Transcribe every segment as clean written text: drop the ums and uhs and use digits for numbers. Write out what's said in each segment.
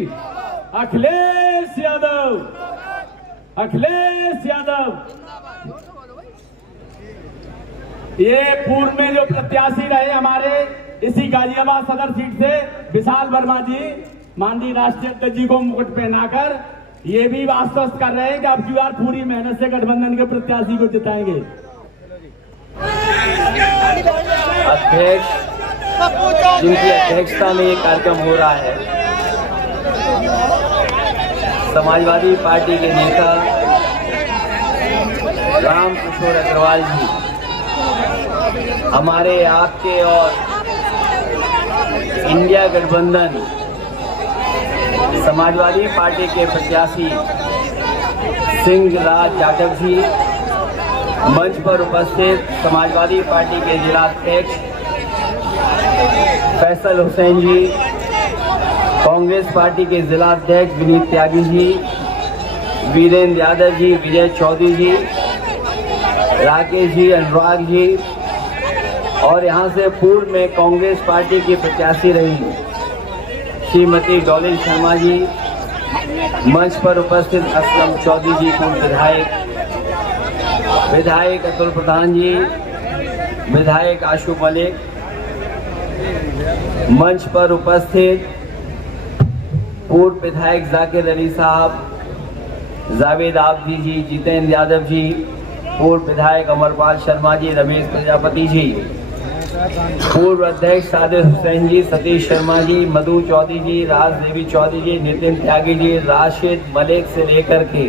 अखिलेश यादव, अखिलेश यादव। ये पूर्व में जो प्रत्याशी रहे हमारे इसी गाजियाबाद सदर सीट से विशाल वर्मा जी, माननीय राष्ट्रीय अध्यक्ष जी को मुकुट पहनाकर ये भी आश्वस्त कर रहे हैं कि अब की बार पूरी मेहनत से गठबंधन के प्रत्याशी को जिताएंगे। अध्यक्ष जिनकी अध्यक्षता में ये कार्यक्रम हो रहा है, समाजवादी पार्टी के नेता राम किशोर अग्रवाल जी, हमारे आपके और इंडिया गठबंधन समाजवादी पार्टी के प्रत्याशी सिंह राज यादव जी, मंच पर उपस्थित समाजवादी पार्टी के जिला अध्यक्ष फैसल हुसैन जी, कांग्रेस पार्टी के जिला अध्यक्ष विनीत त्यागी जी, वीरेंद्र यादव जी, विजय चौधरी जी, राकेश जी, अनुराग जी और यहाँ से पूर्व में कांग्रेस पार्टी की प्रत्याशी रही श्रीमती डॉली शर्मा जी, मंच पर उपस्थित असलम चौधरी जी, पूर्व विधायक अतुल प्रधान जी, विधायक आशु मलिक, मंच पर उपस्थित पूर्व विधायक जाकिर अली साहब, जावेद आबदी जी, जितेंद्र यादव जी, पूर्व विधायक अमरपाल शर्मा जी, रमेश प्रजापति जी, पूर्व अध्यक्ष सादिर हुसैन जी, सतीश शर्मा जी, मधु चौधरी जी, राज देवी चौधरी जी, नितिन त्यागी जी, राशिद मलिक से लेकर के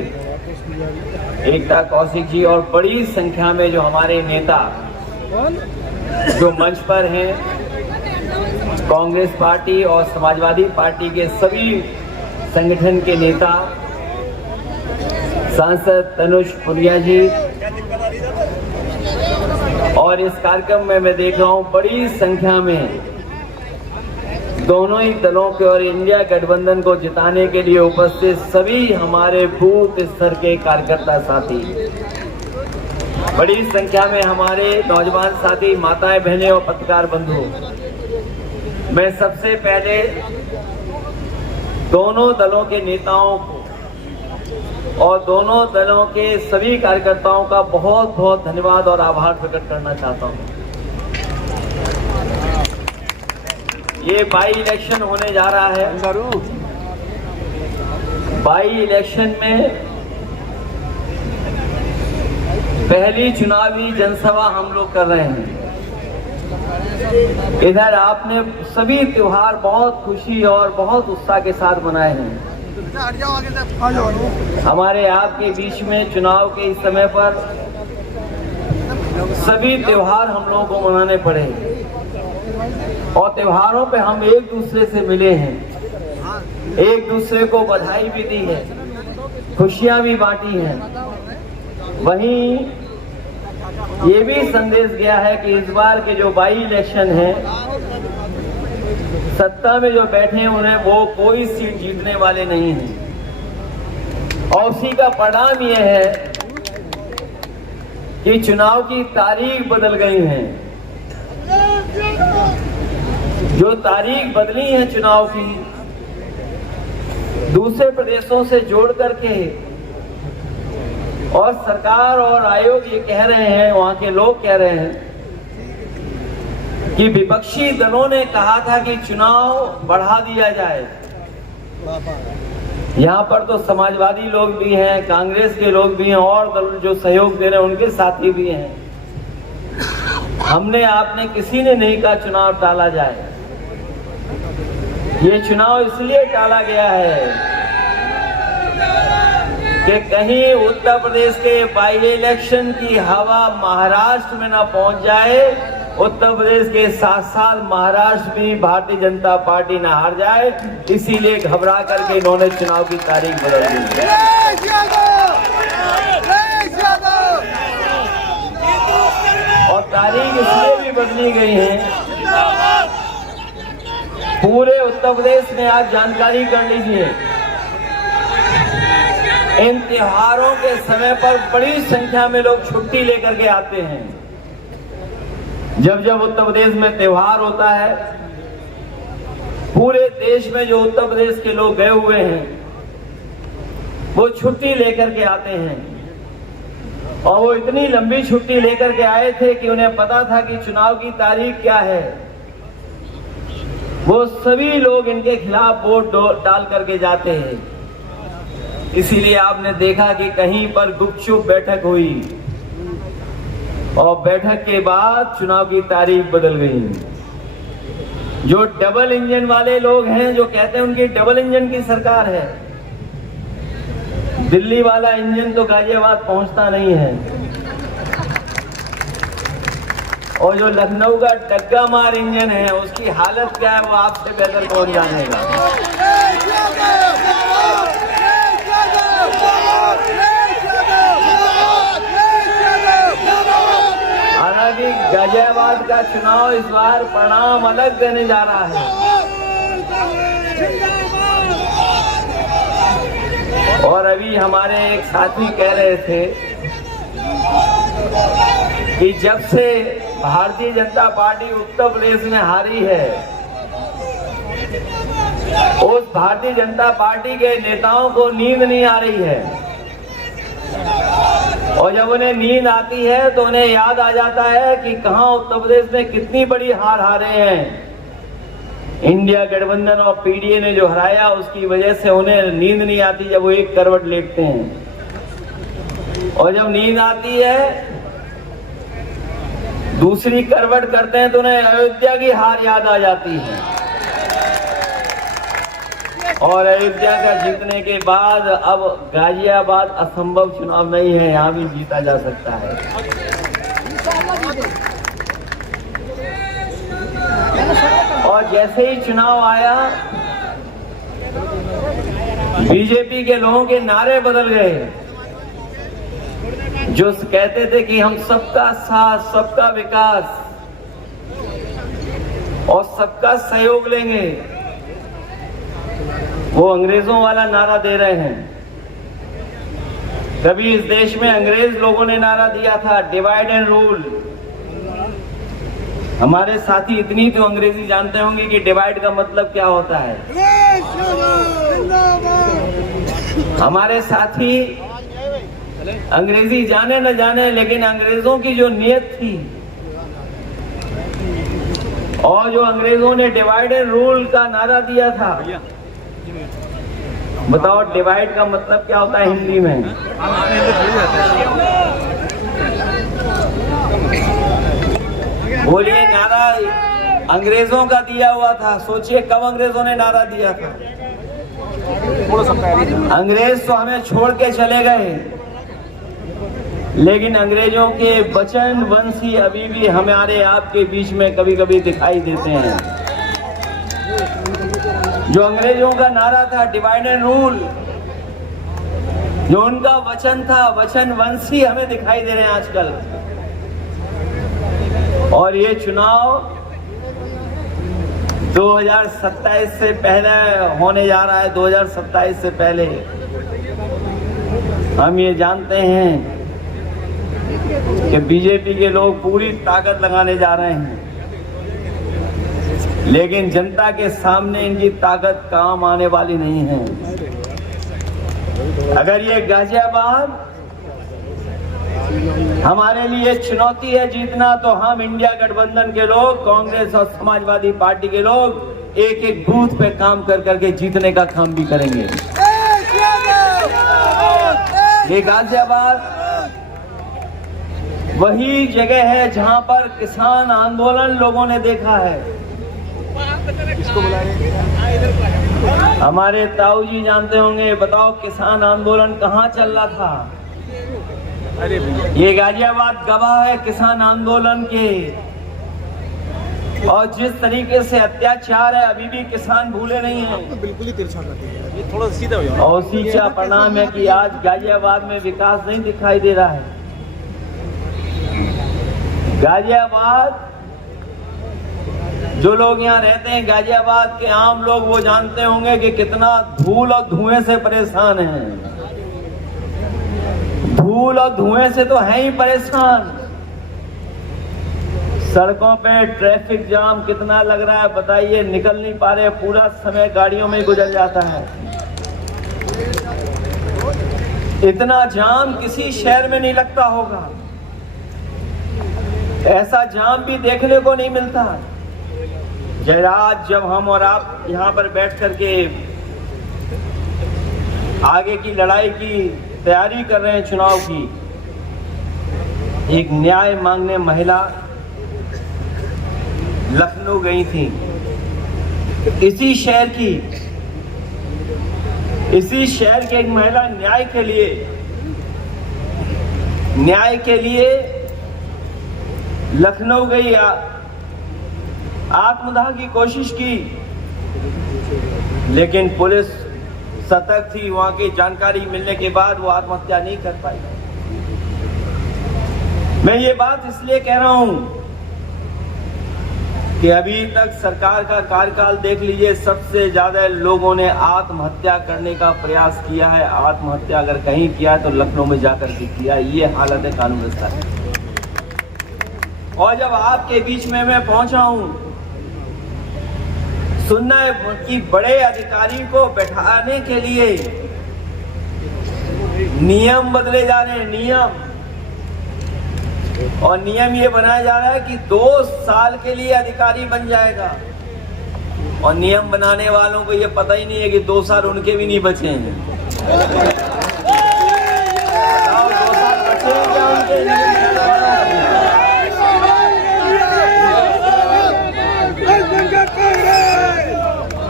एकता कौशिक जी और बड़ी संख्या में जो हमारे नेता जो मंच पर हैं, कांग्रेस पार्टी और समाजवादी पार्टी के सभी संगठन के नेता, सांसद तनुष पुनिया जी, और इस कार्यक्रम में मैं देख रहा हूं बड़ी संख्या में दोनों ही दलों के और इंडिया गठबंधन को जिताने के लिए उपस्थित सभी हमारे बूथ स्तर के कार्यकर्ता साथी, बड़ी संख्या में हमारे नौजवान साथी, माताएं, बहनें और पत्रकार बंधु। मैं सबसे पहले दोनों दलों के नेताओं को और दोनों दलों के सभी कार्यकर्ताओं का बहुत बहुत धन्यवाद और आभार प्रकट करना चाहता हूं। ये बाई इलेक्शन होने जा रहा है। बाई इलेक्शन में पहली चुनावी जनसभा हम लोग कर रहे हैं। इधर आपने सभी त्योहार बहुत खुशी और बहुत उत्साह के साथ मनाए हैं। हमारे आपके बीच में चुनाव के इस समय पर सभी त्योहार हम लोगों को मनाने पड़े और त्योहारों पे हम एक दूसरे से मिले हैं, एक दूसरे को बधाई भी दी है, खुशियां भी बांटी हैं। वहीं ये भी संदेश गया है कि इस बार के जो बाई इलेक्शन है, सत्ता में जो बैठे हैं उन्हें वो कोई सीट जीतने वाले नहीं हैं। और उसी का परिणाम यह है कि चुनाव की तारीख बदल गई है। जो तारीख बदली है चुनाव की, दूसरे प्रदेशों से जोड़ करके, और सरकार और आयोग ये कह रहे हैं, वहां के लोग कह रहे हैं कि विपक्षी दलों ने कहा था कि चुनाव बढ़ा दिया जाए। यहाँ पर तो समाजवादी लोग भी हैं, कांग्रेस के लोग भी हैं और दल जो सहयोग दे रहे हैं उनके साथी भी हैं। हमने आपने किसी ने नहीं कहा चुनाव टाला जाए। ये चुनाव इसलिए टाला गया है कि कहीं उत्तर प्रदेश के बाई इलेक्शन की हवा महाराष्ट्र में ना पहुंच जाए, उत्तर प्रदेश के साथ साथ महाराष्ट्र भी भारतीय जनता पार्टी ना हार जाए, इसीलिए घबरा करके इन्होंने चुनाव की तारीख बदल दी। और तारीख इसलिए भी बदली गई है, पूरे उत्तर प्रदेश में आप जानकारी कर लीजिए, इन त्योहारों के समय पर बड़ी संख्या में लोग छुट्टी लेकर के आते हैं। जब जब उत्तर प्रदेश में त्योहार होता है पूरे देश में जो उत्तर प्रदेश के लोग गए हुए हैं वो छुट्टी लेकर के आते हैं, और वो इतनी लंबी छुट्टी लेकर के आए थे कि उन्हें पता था कि चुनाव की तारीख क्या है। वो सभी लोग इनके खिलाफ वोट डाल करके जाते हैं। इसीलिए आपने देखा कि कहीं पर गुपचुप बैठक हुई और बैठक के बाद चुनाव की तारीख बदल गई। जो डबल इंजन वाले लोग हैं, जो कहते हैं उनकी डबल इंजन की सरकार है, दिल्ली वाला इंजन तो गाजियाबाद पहुंचता नहीं है, और जो लखनऊ का डग्गा मार इंजन है उसकी हालत क्या है वो आपसे बेहतर कौन जानेगा। हालांकि गाजियाबाद का चुनाव इस बार परिणाम अलग देने जा रहा है। और अभी हमारे एक साथी कह रहे थे कि जब से भारतीय जनता पार्टी उत्तर प्रदेश में हारी है, उस भारतीय जनता पार्टी के नेताओं को नींद नहीं आ रही है, और जब उन्हें नींद आती है तो उन्हें याद आ जाता है कि कहां उत्तर प्रदेश में कितनी बड़ी हार हारे हैं। इंडिया गठबंधन और पीडीए ने जो हराया उसकी वजह से उन्हें नींद नहीं आती जब वो एक करवट लेटते हैं, और जब नींद आती है दूसरी करवट करते हैं तो उन्हें अयोध्या की हार याद आ जाती है। और अयोध्या का जीतने के बाद अब गाजियाबाद असंभव चुनाव नहीं है, यहां भी जीता जा सकता है। और जैसे ही चुनाव आया, बीजेपी के लोगों के नारे बदल गए। जो कहते थे कि हम सबका साथ, सबका विकास और सबका सहयोग लेंगे, वो अंग्रेजों वाला नारा दे रहे हैं। कभी इस देश में अंग्रेज लोगों ने नारा दिया था डिवाइड एंड रूल। हमारे साथी इतनी तो अंग्रेजी जानते होंगे कि डिवाइड का मतलब क्या होता है। हमारे साथी अंग्रेजी जाने न जाने, लेकिन अंग्रेजों की जो नीयत थी और जो अंग्रेजों ने डिवाइड एंड रूल का नारा दिया था, बताओ डिवाइड का मतलब क्या होता है हिंदी में? बोलिए, नारा अंग्रेजों का दिया हुआ था। सोचिए कब अंग्रेजों ने नारा दिया था। अंग्रेज तो हमें छोड़ के चले गए, लेकिन अंग्रेजों के वचन वंशी अभी भी हमारे आपके बीच में कभी कभी दिखाई देते हैं। जो अंग्रेजों का नारा था डिवाइड एंड रूल, जो उनका वचन था, वचन वंशी हमें दिखाई दे रहे हैं आजकल। और ये चुनाव 2027 से पहले होने जा रहा है। 2027 से पहले हम ये जानते हैं कि बीजेपी के लोग पूरी ताकत लगाने जा रहे हैं, लेकिन जनता के सामने इनकी ताकत काम आने वाली नहीं है। अगर ये गाजियाबाद हमारे लिए चुनौती है जीतना, तो हम इंडिया गठबंधन के लोग, कांग्रेस और समाजवादी पार्टी के लोग एक एक बूथ पे काम कर करके जीतने का काम भी करेंगे। ये गाजियाबाद वही जगह है जहां पर किसान आंदोलन लोगों ने देखा है। हमारे ताऊ जी जानते होंगे, बताओ किसान आंदोलन कहाँ चल रहा था। ये गाजियाबाद गवाह है किसान आंदोलन के, और जिस तरीके से अत्याचार है अभी भी किसान भूले नहीं हैं। बिल्कुल ही तिरछा करते हैं, थोड़ा सीधा हो जाए। और उसी का परिणाम है कि आज गाजियाबाद में विकास नहीं दिखाई दे रहा है। गाजियाबाद, जो लोग यहाँ रहते हैं गाजियाबाद के आम लोग, वो जानते होंगे कि कितना धूल और धुएं से परेशान हैं। धूल और धुएं से तो है ही परेशान, सड़कों पे ट्रैफिक जाम कितना लग रहा है बताइए, निकल नहीं पा रहे, पूरा समय गाड़ियों में गुजर जाता है। इतना जाम किसी शहर में नहीं लगता होगा, ऐसा जाम भी देखने को नहीं मिलता। आज जब हम और आप यहाँ पर बैठ करके आगे की लड़ाई की तैयारी कर रहे हैं चुनाव की, एक न्याय मांगने महिला लखनऊ गई थी, इसी शहर की एक महिला न्याय के लिए लखनऊ गई, आत्मदाह की कोशिश की, लेकिन पुलिस सतर्क थी। वहां की जानकारी मिलने के बाद वो आत्महत्या नहीं कर पाई। मैं ये बात इसलिए कह रहा हूं कि अभी तक सरकार का कार्यकाल देख लीजिए, सबसे ज्यादा लोगों ने आत्महत्या करने का प्रयास किया है। आत्महत्या अगर कहीं किया है तो लखनऊ में जाकर के किया। ये हालत है कानून व्यवस्था की। और जब आपके बीच में मैं पहुंचा हूं, सुनना है कि बड़े अधिकारी को बैठाने के लिए नियम बदले जा रहे हैं, नियम। और नियम ये बनाया जा रहा है कि 2 साल के लिए अधिकारी बन जाएगा। और नियम बनाने वालों को ये पता ही नहीं है कि 2 साल उनके भी नहीं बचे हैं। 2 साल बचे हैं क्या उनके?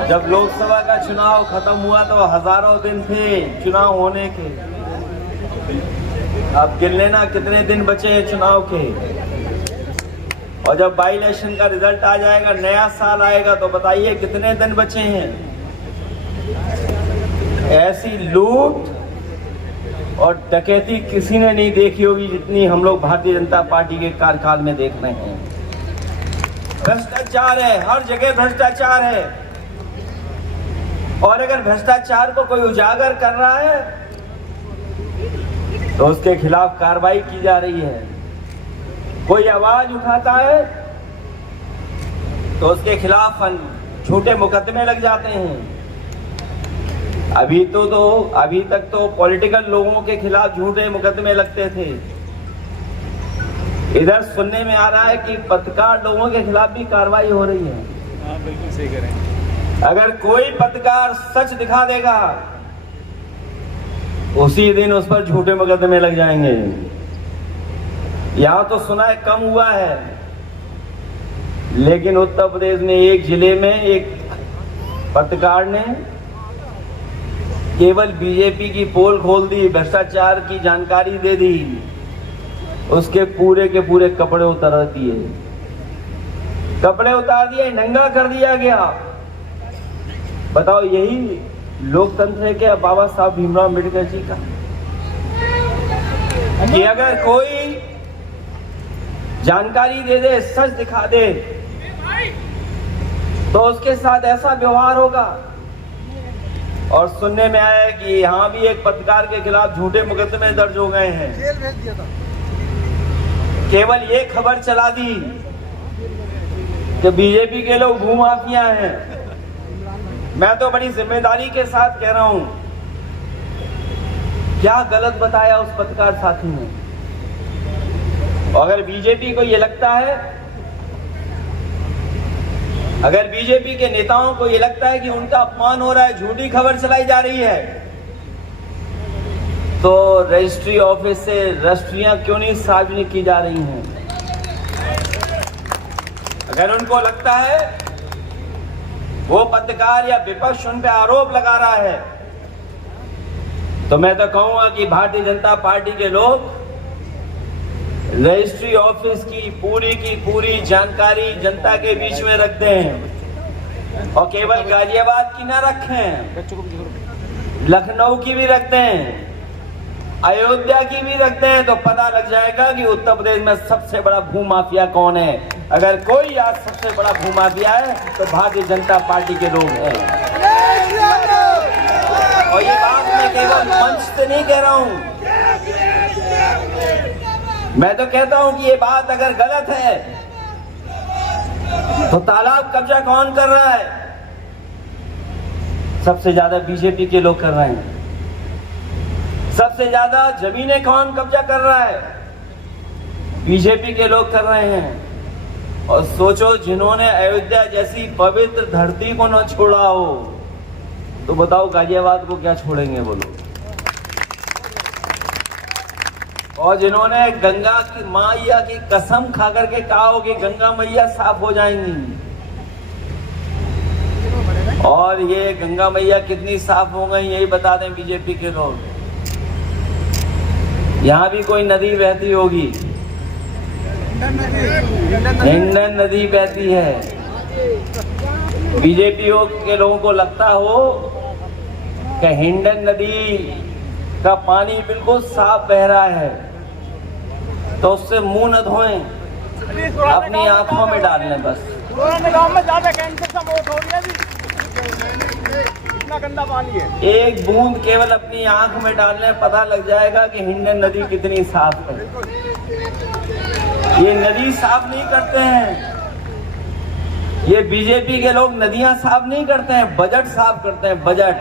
जब लोकसभा का चुनाव खत्म हुआ तो हजारों दिन थे चुनाव होने के। अब गिन लेना कितने दिन बचे हैं चुनाव के। और जब बाई इलेक्शन का रिजल्ट आ जाएगा, नया साल आएगा, तो बताइए कितने दिन बचे हैं। ऐसी लूट और डकैती किसी ने नहीं देखी होगी जितनी हम लोग भारतीय जनता पार्टी के कार्यकाल में देख रहे हैं। भ्रष्टाचार है, हर जगह भ्रष्टाचार है। और अगर भ्रष्टाचार को कोई उजागर कर रहा है तो उसके खिलाफ कार्रवाई की जा रही है। कोई आवाज उठाता है तो उसके खिलाफ झूठे मुकदमे लग जाते हैं। अभी तक तो पॉलिटिकल लोगों के खिलाफ झूठे मुकदमे लगते थे। इधर सुनने में आ रहा है कि पत्रकार लोगों के खिलाफ भी कार्रवाई हो रही है। हाँ, बिल्कुल सही करें। अगर कोई पत्रकार सच दिखा देगा, उसी दिन उस पर झूठे मुकदमे लग जाएंगे। यहां तो सुना है कम हुआ है, लेकिन उत्तर प्रदेश में एक जिले में एक पत्रकार ने केवल बीजेपी की पोल खोल दी, भ्रष्टाचार की जानकारी दे दी, उसके पूरे के पूरे कपड़े उतार दिए, नंगा कर दिया गया। बताओ, यही लोकतंत्र है क्या बाबा साहब भीमराव अम्बेडकर जी का? कि अगर कोई जानकारी दे दे, सच दिखा दे, तो उसके साथ ऐसा व्यवहार होगा। और सुनने में आया है कि यहां भी एक पत्रकार के खिलाफ झूठे मुकदमे दर्ज हो गए हैं। जेल भेज दिया था। केवल ये खबर चला दी कि बीजेपी के लोग भूमाफिया हैं। मैं तो बड़ी जिम्मेदारी के साथ कह रहा हूं, क्या गलत बताया उस पत्रकार साथी ने। अगर बीजेपी को ये लगता है, अगर बीजेपी के नेताओं को ये लगता है कि उनका अपमान हो रहा है, झूठी खबर चलाई जा रही है, तो रजिस्ट्री ऑफिस से रजिस्ट्रियां क्यों नहीं सार्वजनिक की जा रही हैं? अगर उनको लगता है वो पत्रकार या विपक्ष उन पे आरोप लगा रहा है, तो मैं तो कहूंगा कि भारतीय जनता पार्टी के लोग रजिस्ट्री ऑफिस की पूरी जानकारी जनता के बीच में रखते हैं। और केवल गाजियाबाद की ना रखें, लखनऊ की भी रखते हैं, अयोध्या की भी रखते हैं, तो पता लग जाएगा कि उत्तर प्रदेश में सबसे बड़ा भूमाफिया कौन है। अगर कोई आज सबसे बड़ा भूमाफिया है तो भारतीय जनता पार्टी के लोग हैं। और ये बात मैं केवल मंच से नहीं कह रहा हूं, मैं तो कहता हूं कि ये बात अगर गलत है तो तालाब कब्जा कौन कर रहा है? सबसे ज्यादा बीजेपी के लोग कर रहे हैं। सबसे ज्यादा जमीनें कौन कब्जा कर रहा है? बीजेपी के लोग कर रहे हैं। और सोचो, जिन्होंने अयोध्या जैसी पवित्र धरती को न छोड़ा हो, तो बताओ गाजियाबाद को क्या छोड़ेंगे वो लोग? और जिन्होंने गंगा की मैया की कसम खा करके कहा हो कि गंगा मैया साफ हो जाएंगी, और ये गंगा मैया कितनी साफ हो गई यही बता दें बीजेपी के लोग। यहाँ भी कोई नदी बहती होगी, हिंडन नदी बहती है। बीजेपी के लोगों को लगता हो कि हिंडन नदी का पानी बिल्कुल साफ बह रहा है, तो उससे मुंह न धोएं, अपनी आंखों में डाल लें बस। गांव में ज्यादा कैंसर का मौत हो रही है, इतना गंदा पानी है। एक बूंद केवल अपनी आंख में डालने पता लग जाएगा कि हिंडन नदी कितनी साफ है। ये नदी साफ नहीं करते हैं, ये बीजेपी के लोग नदियां साफ नहीं करते हैं, बजट साफ करते हैं, बजट।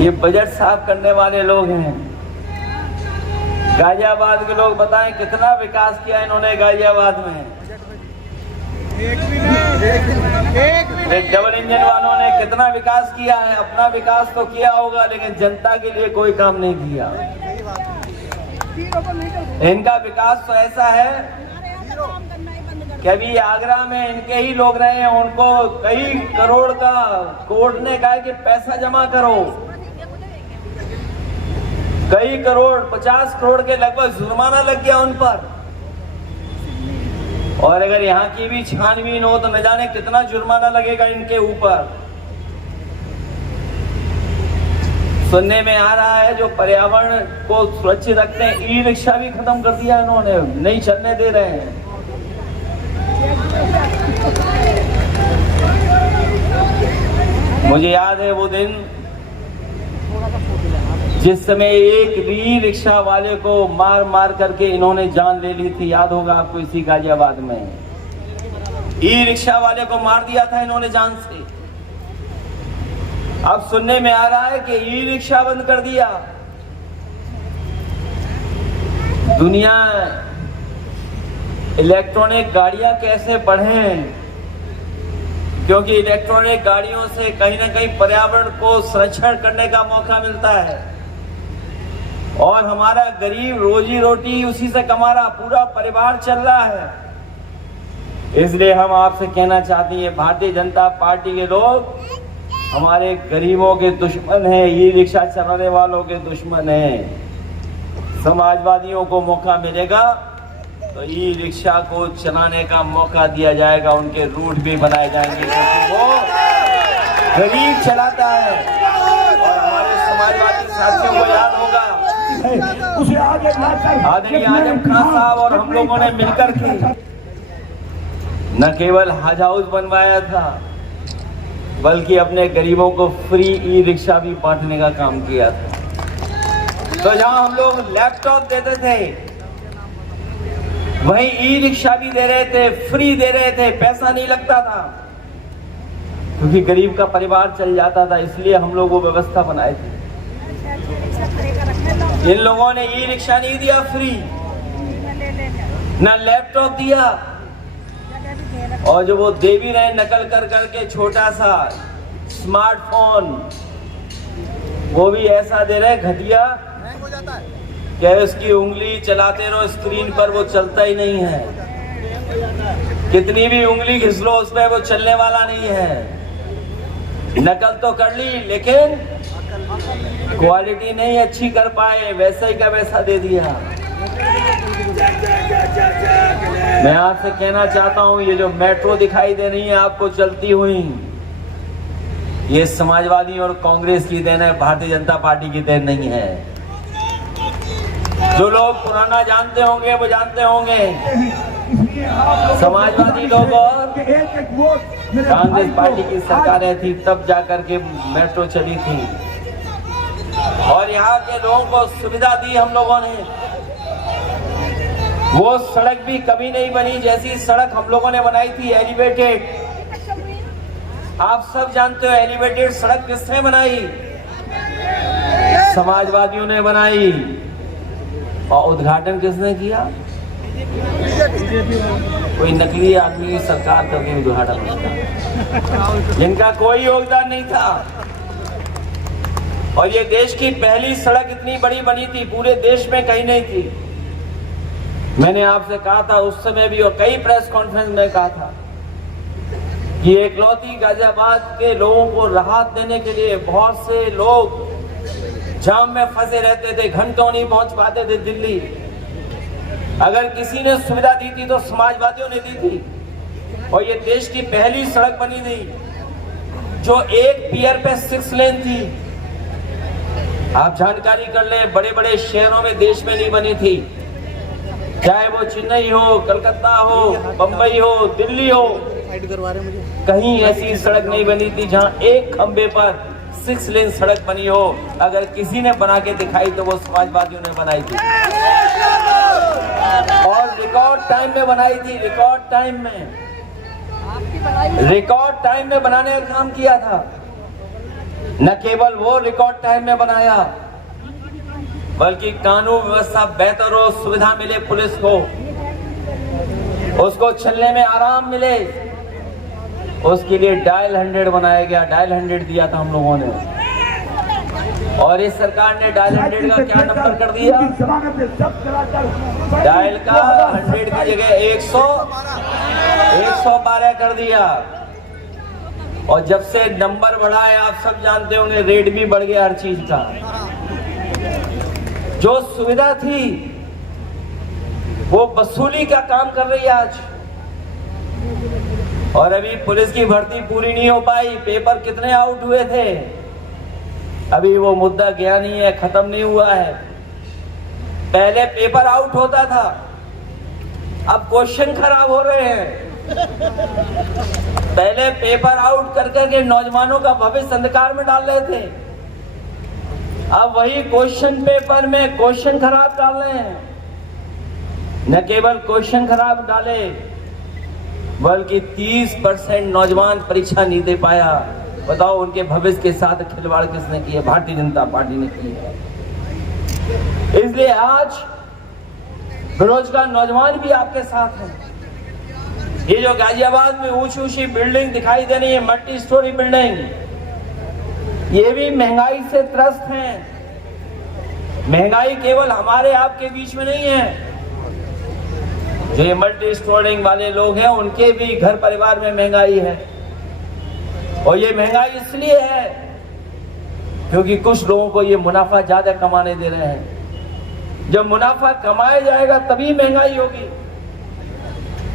ये बजट साफ करने वाले लोग हैं। गाजियाबाद के लोग बताएं कितना विकास किया इन्होंने गाजियाबाद में। एक डबल इंजन वालों ने कितना विकास किया है। अपना विकास तो किया होगा, लेकिन जनता के लिए कोई काम नहीं किया। इनका विकास तो ऐसा है कि अभी आगरा में इनके ही लोग रहे हैं, उनको कई करोड़ का कोर्ट ने कहा कि पैसा जमा करो। कई करोड़, 50 करोड़ के लगभग जुर्माना लग गया उन पर। और अगर यहाँ की भी छानबीन हो तो न जाने कितना जुर्माना लगेगा इनके ऊपर। सुनने में आ रहा है जो पर्यावरण को सुरक्षित रखते हैं, ई रिक्शा भी खत्म कर दिया इन्होंने, नहीं चलने दे रहे हैं। मुझे याद है वो दिन जिस समय एक ई रिक्शा वाले को मार मार करके इन्होंने जान ले ली थी। याद होगा आपको, इसी गाजियाबाद में ई रिक्शा वाले को मार दिया था इन्होंने जान से। अब सुनने में आ रहा है कि ई रिक्शा बंद कर दिया। दुनिया इलेक्ट्रॉनिक गाड़ियां कैसे बढ़ें, क्योंकि इलेक्ट्रॉनिक गाड़ियों से कहीं ना कहीं पर्यावरण को संरक्षण करने का मौका मिलता है। और हमारा गरीब रोजी रोटी उसी से कमा रहा, पूरा परिवार चल रहा है। इसलिए हम आपसे कहना चाहते हैं, भारतीय जनता पार्टी के लोग हमारे गरीबों के दुश्मन हैं, ई रिक्शा चलाने वालों के दुश्मन हैं। समाजवादियों को मौका मिलेगा तो ई रिक्शा को चलाने का मौका दिया जाएगा, उनके रूट भी बनाए जाएंगे, क्योंकि वो गरीब चलाता है। और हमारे समाजवादी साथियों को याद होगा, आदरणीय आजम खान साहब और हम लोगों ने मिलकर के न केवल हज हाउस बनवाया था, बल्कि अपने गरीबों को फ्री ई रिक्शा भी बांटने का काम किया था। तो जहां हम लोग लैपटॉप देते थे, वहीं ई रिक्शा भी दे रहे थे, फ्री दे रहे थे, पैसा नहीं लगता था, क्योंकि गरीब का परिवार चल जाता था। इसलिए हम लोग वो व्यवस्था बनाए थे। इन लोगों ने ई रिक्शा नहीं दिया फ्री, न लैपटॉप दिया, और जो वो दे भी रहे नकल कर करके छोटा सा स्मार्टफोन, वो भी ऐसा दे रहे घटिया कि उसकी उंगली चलाते रहो स्क्रीन पर, वो चलता ही नहीं है। कितनी भी उंगली घिस लो उस पर, वो चलने वाला नहीं है। नकल तो कर ली, लेकिन क्वालिटी नहीं अच्छी कर पाए, वैसा ही का वैसा दे दिया। मैं आपसे कहना चाहता हूं, ये जो मेट्रो दिखाई दे रही है आपको चलती हुई, ये समाजवादी और कांग्रेस की देन है, भारतीय जनता पार्टी की देन नहीं है। जो लोग पुराना जानते होंगे वो जानते होंगे, समाजवादी लोग और कांग्रेस पार्टी की सरकारें थी, तब जाकर के मेट्रो चली थी और यहाँ के लोगों को सुविधा दी हम लोगों ने। वो सड़क भी कभी नहीं बनी जैसी सड़क हम लोगों ने बनाई थी, एलिवेटेड। आप सब जानते हो एलिवेटेड सड़क किसने बनाई? समाजवादियों ने बनाई। और उद्घाटन किसने किया? कोई नकली आदमी की सरकार करके उद्घाटन किया, जिनका कोई योगदान नहीं था। और ये देश की पहली सड़क इतनी बड़ी बनी थी, पूरे देश में कहीं नहीं थी। मैंने आपसे कहा था उस समय भी, और कई प्रेस कॉन्फ्रेंस में कहा था कि एकलौती गाजियाबाद के लोगों को राहत देने के लिए बहुत से लोग जाम में फंसे रहते थे, घंटों नहीं पहुंच पाते थे दिल्ली। अगर किसी ने सुविधा दी थी तो समाजवादियों ने दी थी। और ये देश की पहली सड़क बनी थी जो एक पियर पे 6 लेन थी। आप जानकारी कर ले, बड़े बड़े शहरों में देश में नहीं बनी थी, चाहे वो चेन्नई हो, कलकत्ता हो, बंबई हो, दिल्ली हो, कहीं ऐसी सड़क नहीं बनी थी जहां एक खंबे पर 6 लेन सड़क बनी हो। अगर किसी ने बना के दिखाई तो वो समाजवादियों ने बनाई थी, और रिकॉर्ड टाइम में बनाई थी। रिकॉर्ड टाइम में बनाने का काम किया था। न केवल वो रिकॉर्ड टाइम में बनाया, बल्कि कानून व्यवस्था बेहतर हो, सुविधा मिले पुलिस को, उसको चलने में आराम मिले, उसके लिए डायल 100 बनाया गया। डायल 100 दिया था हम लोगों ने, और इस सरकार ने डायल 100 का क्या नंबर कर दिया? डायल का 100 की जगह 112 कर दिया। और जब से नंबर बढ़ा है, आप सब जानते होंगे, रेट भी बढ़ गया हर चीज का। जो सुविधा थी वो वसूली का काम कर रही है आज। और अभी पुलिस की भर्ती पूरी नहीं हो पाई। पेपर कितने आउट हुए थे, अभी वो मुद्दा गया नहीं है, खत्म नहीं हुआ है। पहले पेपर आउट होता था, अब क्वेश्चन खराब हो रहे हैं। पहले पेपर आउट कर करके नौजवानों का भविष्य अंधकार में डाल रहे थे, अब वही क्वेश्चन पेपर में क्वेश्चन खराब डाल रहे हैं। न केवल क्वेश्चन खराब डाले, बल्कि 30% नौजवान परीक्षा नहीं दे पाया। बताओ उनके भविष्य के साथ खिलवाड़ किसने की है? भारतीय जनता पार्टी ने की है। इसलिए आज बेरोजगार नौजवान भी आपके साथ हैं। ये जो गाजियाबाद में ऊंची ऊंची बिल्डिंग दिखाई दे रही है, मल्टी स्टोरी बिल्डिंग, ये भी महंगाई से त्रस्त हैं। महंगाई केवल हमारे आपके बीच में नहीं है, जो ये मल्टी स्टोरिंग वाले लोग हैं उनके भी घर परिवार में महंगाई है। और ये महंगाई इसलिए है क्योंकि कुछ लोगों को ये मुनाफा ज्यादा कमाने दे रहे हैं। जब मुनाफा कमाया जाएगा तभी महंगाई होगी।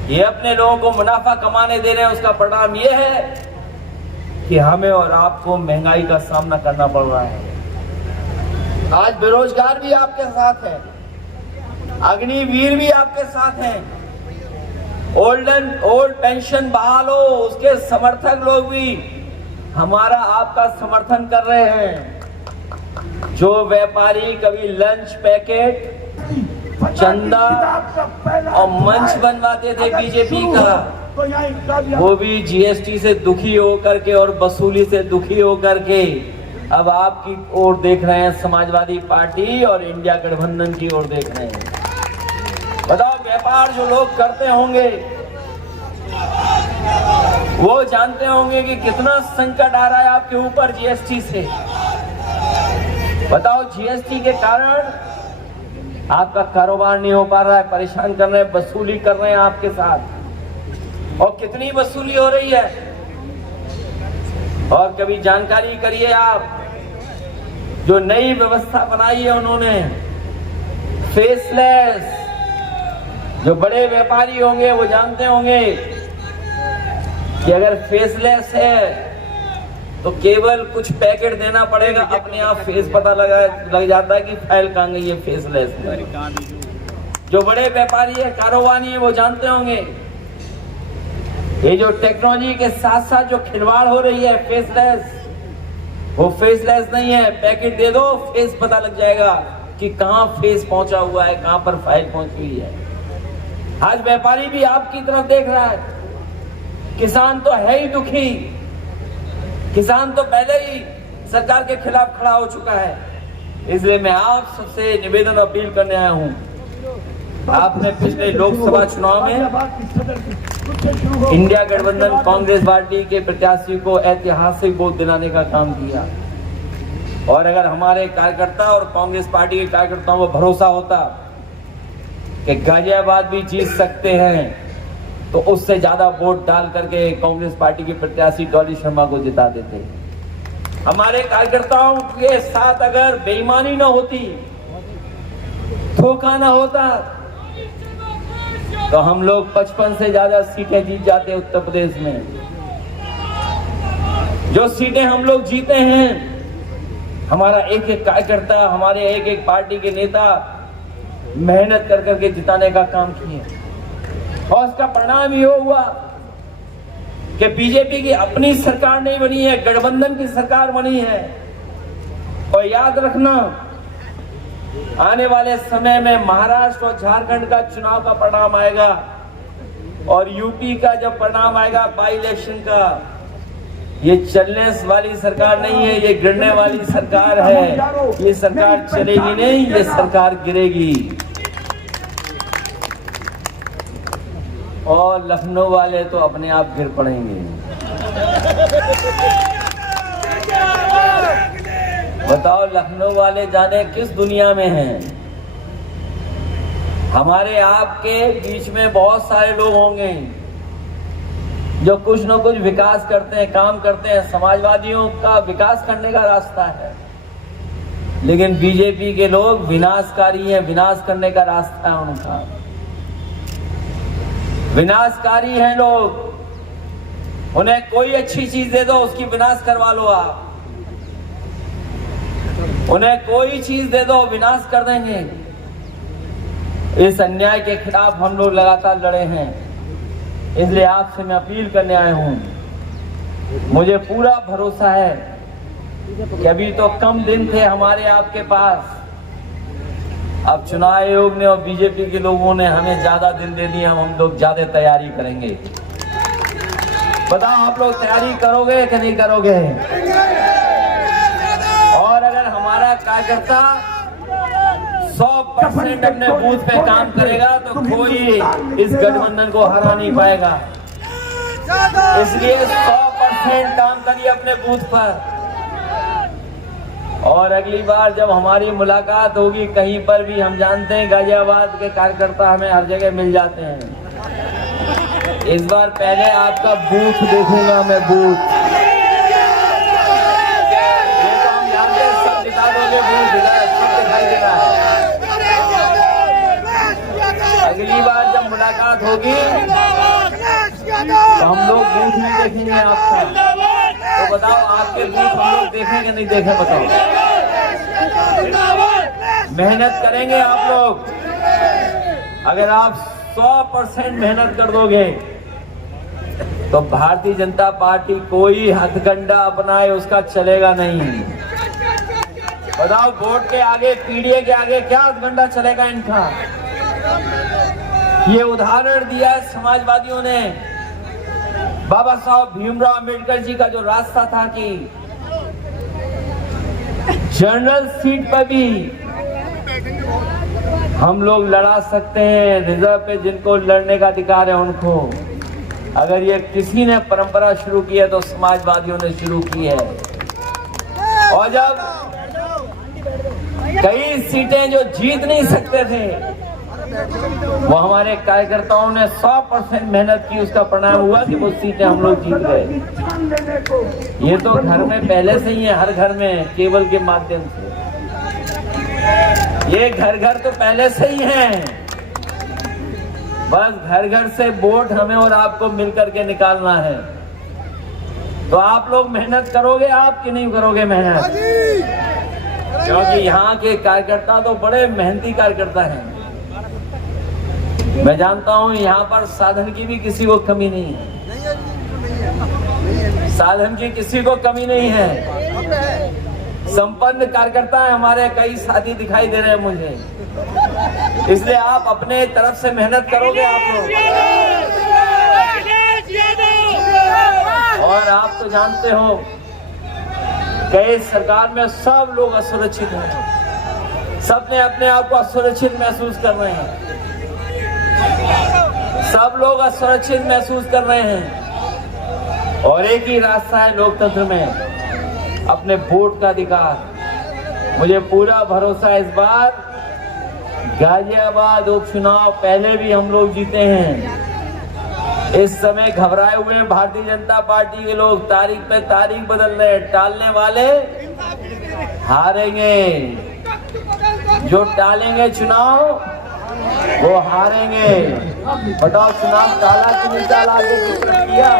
ये अपने लोगों को मुनाफा कमाने दे रहे हैं, उसका परिणाम ये है कि हमें और आपको महंगाई का सामना करना पड़ रहा है। आज बेरोजगार भी आपके साथ है, अग्निवीर भी आपके साथ हैं, ओल्ड पेंशन बहाल हो उसके समर्थक लोग भी हमारा आपका समर्थन कर रहे हैं। जो व्यापारी कभी लंच पैकेट, चंदा और मंच बनवाते थे बीजेपी का, वो भी जीएसटी से दुखी होकर के और वसूली से दुखी होकर के अब आपकी ओर देख रहे हैं। समाजवादी पार्टी और इंडिया गठबंधन की ओर देख रहे हैं। बताओ, व्यापार जो लोग करते होंगे वो जानते होंगे कि कितना संकट आ रहा है आपके ऊपर जीएसटी से। बताओ, जीएसटी के कारण आपका कारोबार नहीं हो पा रहा है, परेशान कर रहे हैं, वसूली कर रहे हैं आपके साथ। और कितनी वसूली हो रही है, और कभी जानकारी करिए आप, जो नई व्यवस्था बनाई है उन्होंने फेसलेस। जो बड़े व्यापारी होंगे वो जानते होंगे कि अगर फेसलेस है तो केवल कुछ पैकेट देना पड़ेगा, अपने आप फेस पता लग जाता है कि फाइल कहाँ गई है फेसलेस में। जो बड़े व्यापारी है, कारोबारी है, वो जानते होंगे ये जो टेक्नोलॉजी के साथ साथ जो खिलवाड़ हो रही है फेसलेस, वो फेसलेस नहीं है। पैकेट दे दो, फेस पता लग जाएगा कि कहाँ फेस पहुंचा हुआ है, कहाँ पर फाइल पहुंची हुई है। आज व्यापारी भी आपकी तरफ देख रहा है। किसान तो है ही दुखी, किसान तो पहले ही सरकार के खिलाफ खड़ा हो चुका है। इसलिए मैं आप सबसे निवेदन अपील करने आया हूं। आपने पिछले लोकसभा चुनाव में इंडिया गठबंधन कांग्रेस पार्टी के प्रत्याशी को ऐतिहासिक वोट दिलाने का काम किया, और अगर हमारे कार्यकर्ता और कांग्रेस पार्टी के कार्यकर्ताओं को भरोसा होता कि गाजियाबाद भी जीत सकते हैं तो उससे ज्यादा वोट डाल करके कांग्रेस पार्टी के प्रत्याशी डॉली शर्मा को जिता देते। हमारे कार्यकर्ताओं के साथ अगर बेईमानी न होती, धोखा न होता, तो हम लोग 55 से ज्यादा सीटें जीत जाते उत्तर प्रदेश में। जो सीटें हम लोग जीते हैं, हमारा एक एक कार्यकर्ता, हमारे एक एक पार्टी के नेता मेहनत कर करके जिताने का काम किए, और उसका परिणाम ये हुआ कि बीजेपी की अपनी सरकार नहीं बनी है, गठबंधन की सरकार बनी है। और याद रखना, आने वाले समय में महाराष्ट्र और झारखंड का चुनाव का परिणाम आएगा, और यूपी का जब परिणाम आएगा बाई इलेक्शन का, ये चलने वाली सरकार नहीं है, ये गिरने वाली सरकार है। ये सरकार चलेगी नहीं, ये सरकार गिरेगी। और लखनऊ वाले तो अपने आप गिर पड़ेंगे। बताओ, लखनऊ वाले जाने किस दुनिया में हैं। हमारे आपके बीच में बहुत सारे लोग होंगे जो कुछ न कुछ विकास करते हैं, काम करते हैं। समाजवादियों का विकास करने का रास्ता है, लेकिन बीजेपी के लोग विनाशकारी हैं। विनाश करने का रास्ता है उनका, विनाशकारी हैं लोग। उन्हें कोई अच्छी चीज दे दो, उसकी विनाश करवा लो आप। उन्हें कोई चीज दे दो, विनाश कर देंगे। इस अन्याय के खिलाफ हम लोग लगातार लड़े हैं। इसलिए आपसे मैं अपील करने आया हूं। मुझे पूरा भरोसा है कि अभी तो कम दिन थे हमारे आपके पास, अब चुनाव आयोग ने और बीजेपी के लोगों ने हमें ज्यादा दिन दे दिए। हम लोग ज्यादा तैयारी करेंगे। बताओ, आप लोग तैयारी करोगे कि नहीं करोगे? और अगर हमारा कार्यकर्ता 100% अपने बूथ पे काम करेगा तो कोई इस गठबंधन को हरा नहीं पाएगा। इसलिए 100% काम करिए अपने बूथ पर। और अगली बार जब हमारी मुलाकात होगी कहीं पर भी, हम जानते हैं गाजियाबाद के कार्यकर्ता हमें हर जगह मिल जाते हैं। इस बार पहले आपका बूथ देखूंगा मैं, बूथ। ये तो हम जानते हैं, सब दिखा दोगे, बूथ सब दिखाई दे रहा है। अगली बार जब मुलाकात होगी तो हम लोग बूथ नहीं देखेंगे आपका। तो बताओ, आपके बूथ हम लोग देखें कि नहीं देखें? बताओ, मेहनत करेंगे आप लोग। अगर आप 100% मेहनत कर दोगे तो भारतीय जनता पार्टी कोई हथकंडा अपनाए उसका चलेगा नहीं। बताओ, वोट के आगे, पीडीए के आगे क्या हथकंडा चलेगा इनका? ये उदाहरण दिया है समाजवादियों ने। बाबा साहब भीमराव अंबेडकर जी का जो रास्ता था कि जनरल सीट पर भी हम लोग लड़ा सकते हैं, रिजर्व पे जिनको लड़ने का अधिकार है उनको। अगर ये किसी ने परंपरा शुरू की है तो समाजवादियों ने शुरू की है। और जब कई सीटें जो जीत नहीं सकते थे, वो हमारे कार्यकर्ताओं ने 100% मेहनत की, उसका परिणाम हुआ कि वो सीटें हम लोग जीत गए। ये तो घर में पहले से ही है, हर घर में केबल के माध्यम से। ये घर घर तो पहले से ही है, बस घर घर से वोट हमें और आपको मिलकर के निकालना है। तो आप लोग मेहनत करोगे, आप कि नहीं करोगे मेहनत? क्योंकि यहाँ के कार्यकर्ता तो बड़े मेहनती कार्यकर्ता हैं। मैं जानता हूँ यहाँ पर साधन की भी किसी को कमी नहीं है, साधन की किसी को कमी नहीं है। संपन्न कार्यकर्ता है हमारे, कई साथी दिखाई दे रहे हैं मुझे। इसलिए आप अपने तरफ से मेहनत करोगे आप लोग। और आप तो जानते हो कि इस सरकार में सब लोग असुरक्षित हैं, सबने अपने आप को असुरक्षित महसूस कर रहे हैं, सब लोग असुरक्षित महसूस कर रहे हैं। और एक ही रास्ता है लोकतंत्र में, अपने वोट का अधिकार। मुझे पूरा भरोसा है इस बार गाजियाबाद उपचुनाव पहले भी हम लोग जीते हैं। इस समय घबराए हुए हैं भारतीय जनता पार्टी के लोग, तारीख पे तारीख बदल रहे हैं। टालने वाले हारेंगे, जो टालेंगे चुनाव वो हारेंगे। बताओ चुनाव टाला कि नहीं टाला, आगे किया?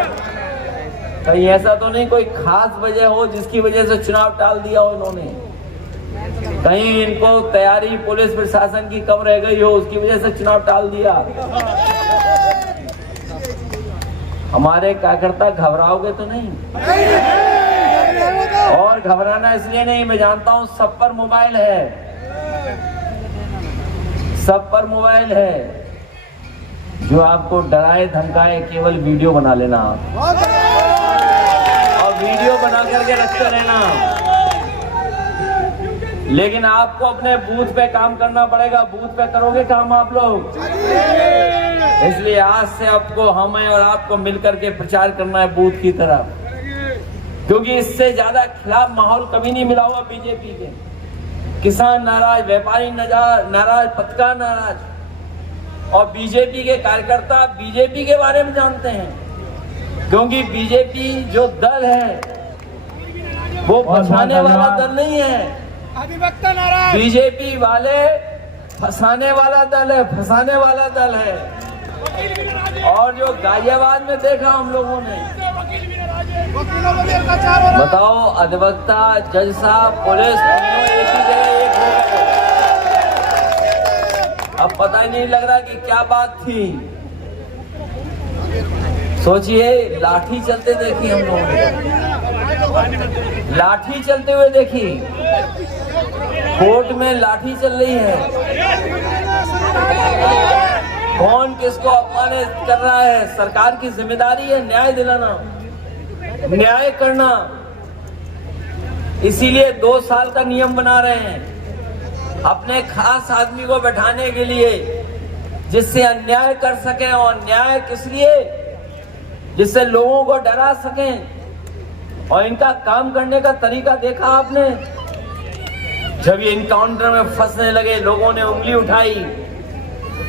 कहीं ऐसा तो नहीं कोई खास वजह हो जिसकी वजह से चुनाव टाल दिया हो इन्होंने? कहीं इनको तैयारी पुलिस प्रशासन की कम रह गई हो, उसकी वजह से चुनाव टाल दिया? हमारे कार्यकर्ता घबराओगे तो नहीं? और घबराना इसलिए नहीं, मैं जानता हूं सब पर मोबाइल है, सब पर मोबाइल है। जो आपको डराए धमकाए केवल वीडियो बना लेना और वीडियो बना करके रखते रहना। लेकिन आपको अपने बूथ पे काम करना पड़ेगा। बूथ पे करोगे काम आप लोग? इसलिए आज से आपको हमें और आपको मिलकर के प्रचार करना है बूथ की तरफ, क्योंकि इससे ज्यादा खिलाफ माहौल कभी नहीं मिला हुआ बीजेपी के। किसान नाराज, व्यापारी नाराज, पत्रकार नाराज, और बीजेपी के कार्यकर्ता बीजेपी के बारे में जानते हैं, क्योंकि बीजेपी जो दल है वो फंसाने वाला दल नहीं है। अधिवक्ता नाराज, बीजेपी वाले फंसाने वाला दल है, फंसाने वाला दल है। और जो गाजियाबाद में देखा हम लोगों ने, बताओ अधिवक्ता, जज साहब, पुलिस तीनों एक ही जगह एक हो गए। अब पता ही नहीं लग रहा कि क्या बात थी। सोचिए, लाठी चलते देखी हम लोगों ने, लाठी चलते हुए देखी, कोर्ट में लाठी चल रही है। कौन किसको अपमानित कर रहा है? सरकार की जिम्मेदारी है न्याय दिलाना, न्याय करना। इसीलिए 2 साल का नियम बना रहे हैं अपने खास आदमी को बैठाने के लिए, जिससे अन्याय कर सकें। और न्याय किस लिए? जिससे लोगों को डरा सकें। और इनका काम करने का तरीका देखा आपने? जब ये इनकाउंटर में फंसने लगे, लोगों ने उंगली उठाई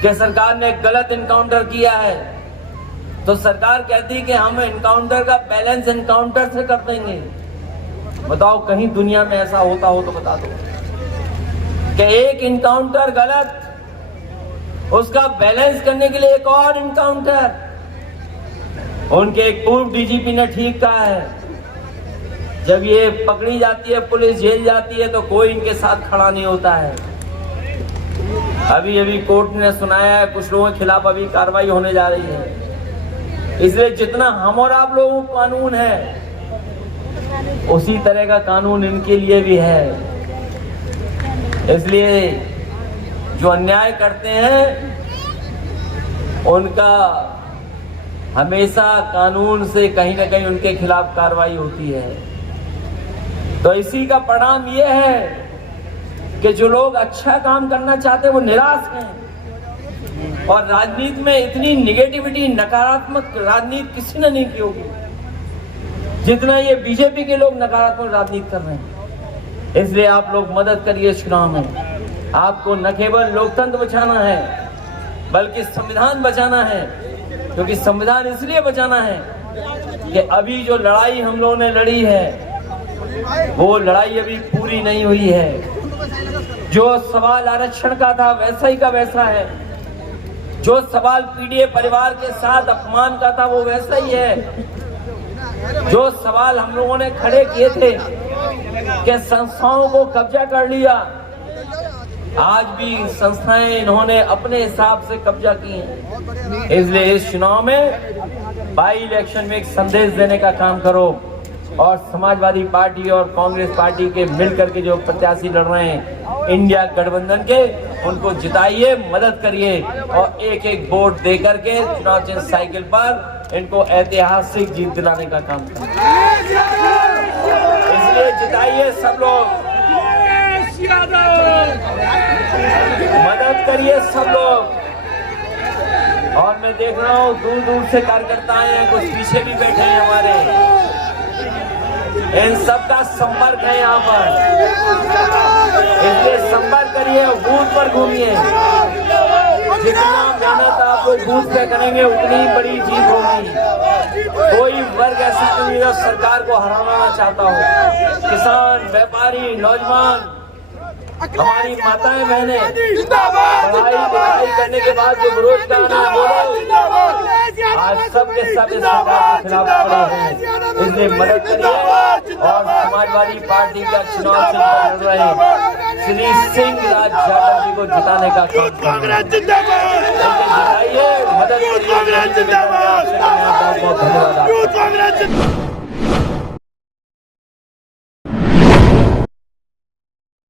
कि सरकार ने गलत इनकाउंटर किया है, तो सरकार कहती कि हम इनकाउंटर का बैलेंस इनकाउंटर से कर देंगे। बताओ कहीं दुनिया में ऐसा होता हो तो बता दो कि एक इनकाउंटर गलत, उसका बैलेंस करने के लिए एक और इनकाउंटर। उनके एक पूर्व डीजीपी ने ठीक कहा है, जब ये पकड़ी जाती है, पुलिस जेल जाती है, तो कोई इनके साथ खड़ा नहीं होता है। अभी कोर्ट ने सुनाया है कुछ लोगों के खिलाफ अभी कार्रवाई होने जा रही है। इसलिए जितना हम और आप लोगों को कानून है, उसी तरह का कानून इनके लिए भी है। इसलिए जो अन्याय करते हैं उनका हमेशा कानून से कहीं ना कहीं उनके खिलाफ कार्रवाई होती है। तो इसी का परिणाम यह है कि जो लोग अच्छा काम करना चाहते हैं वो निराश हैं। और राजनीति में इतनी निगेटिविटी, नकारात्मक राजनीति किसी ने नहीं की होगी जितना ये बीजेपी के लोग नकारात्मक राजनीति कर रहे हैं। इसलिए आप लोग मदद करिए चुनाव में। आपको न केवल लोकतंत्र बचाना है बल्कि संविधान बचाना है, क्योंकि संविधान इसलिए बचाना है कि अभी जो लड़ाई हम लोगों ने लड़ी है वो लड़ाई अभी पूरी नहीं हुई है। जो सवाल आरक्षण का था वैसा ही का वैसा है, जो सवाल पीड़ित परिवार के साथ अपमान का था वो वैसा ही है। जो सवाल हम लोगों ने खड़े किए थे कि संस्थाओं को कब्जा कर लिया, आज भी संस्थाएं इन्होंने अपने हिसाब से कब्जा की हैं। इसलिए इस चुनाव में बाई इलेक्शन में एक संदेश देने का काम करो और समाजवादी पार्टी और कांग्रेस पार्टी के मिलकर के जो प्रत्याशी लड़ रहे हैं इंडिया गठबंधन के, उनको जिताइए, मदद करिए और एक एक वोट दे करके चुनाव चिन्ह साइकिल पर इनको ऐतिहासिक जीत दिलाने का काम करें। इसलिए जिताइए सब लोग, मदद करिए सब लोग। और मैं देख रहा हूँ दूर दूर से कार्यकर्ता आए हैं, कुछ पीछे भी बैठे हैं हमारे, इन सबका संपर्क है यहाँ पर, इसलिए संपर्क करिए, बूथ पर घूमिए। जितना मेहनत आप लोग बूथ पे करेंगे उतनी बड़ी जीत होगी। कोई वर्ग ऐसा नहीं जो सरकार को हराना चाहता हो। किसान, व्यापारी, नौजवान, हमारी माताएं बहनें पढ़ाई लिखाई करने के बाद जो बेरोजगार आज सब के सब इस सरकार के खिलाफ खड़े हैं। इसलिए मदद करिए और समाजवादी पार्टी का चुनाव चिन्ह लड़ रहे श्री सिंह राज यादव जी को जिताने का काम जिताइए, मदद करिए। बहुत बहुत धन्यवाद।